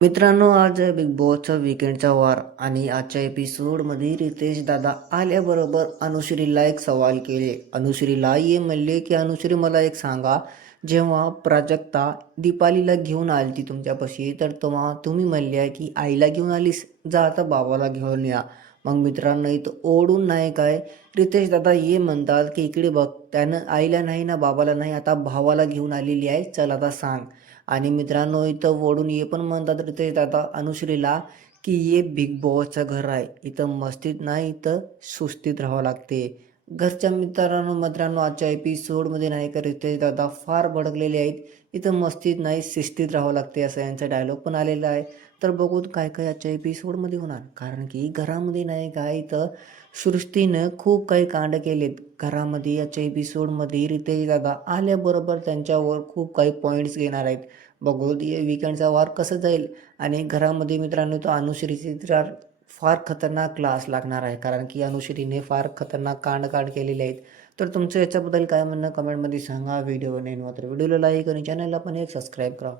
मित्रांनो, आज बिग बॉसचा वीकेंडचा वार आणि आजच्या एपिसोडमध्ये रितेश दादा आल्याबरोबर अनुश्रीला एक सवाल केले. अनुश्रीला ये म्हणले की अनुश्री मला एक सांगा, जेव्हा प्राजक्ता दीपालीला घेऊन आली ती तुमच्यापाशी, तर तेव्हा तुम्ही म्हणल्या की आईला घेऊन आलीस, जा आता बाबाला घेऊन या. मग मित्रांनो, इथं ओढून नाही काय, रितेश दादा ये म्हणतात की इकडे बघ, त्यानं आईला नाही ना बाबाला नाही, आता भावाला घेऊन आलेली आहे, चल आता सांग. आणि मित्रांनो, इथं वळून ये पण म्हणतात रितेश दादा अनुश्रीला की हे बिग बॉसचं घर आहे, इथं मस्तीत नाही, इथं सुस्तीत राहावं लागते. घरच्या मित्रांनो आजच्या एपिसोडमध्ये नाही का रितेश दादा फार भडकलेले आहेत. इथं मस्तीत नाही शिस्तीत राहावं लागते असं यांचा डायलॉग पण आलेला आहे. तर बघू काय काय आजच्या एपिसोडमध्ये होणार, कारण की घरामध्ये नाही काय इथं सृष्टीनं खूप काही कांड केलेत घरामध्ये. याच्या एपिसोडमध्ये रितेश दादा आल्याबरोबर त्यांच्यावर खूप काही पॉईंट्स घेणार आहेत. बघू वीकेंडचा वार कसं जाईल. आणि घरामध्ये मित्रांनो तो अनुश्रीची तर फार खतरनाक क्लास लागणार आहे, कारण की अनुश्रीने फार खतरनाक कांड केलेले आहेत. तर तुमचं याच्याबद्दल काय म्हणणं कमेंटमध्ये सांगा. व्हिडिओ नाही मात्र व्हिडिओला लाईक आणि चॅनलला पण एक सबस्क्राईब करा.